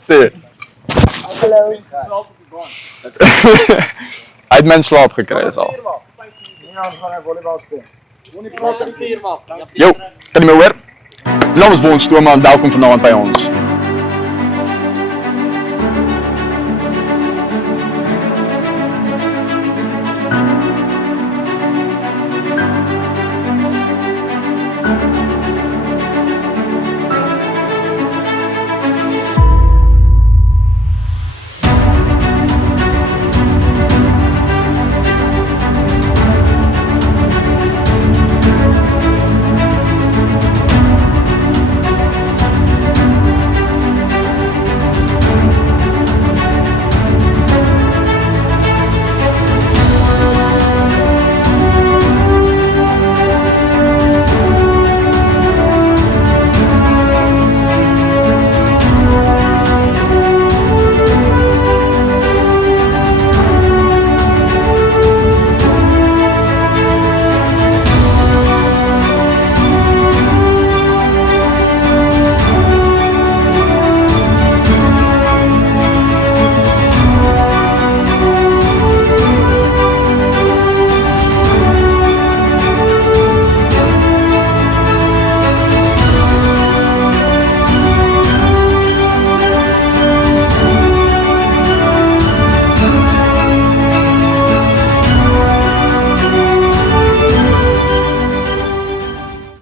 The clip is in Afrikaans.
Zie. Hallo. Hij heeft mijn slaap gekregen al. Yo, kan je me weer? Mijn naam is Woon Stoerman, welkom vanavond bij ons.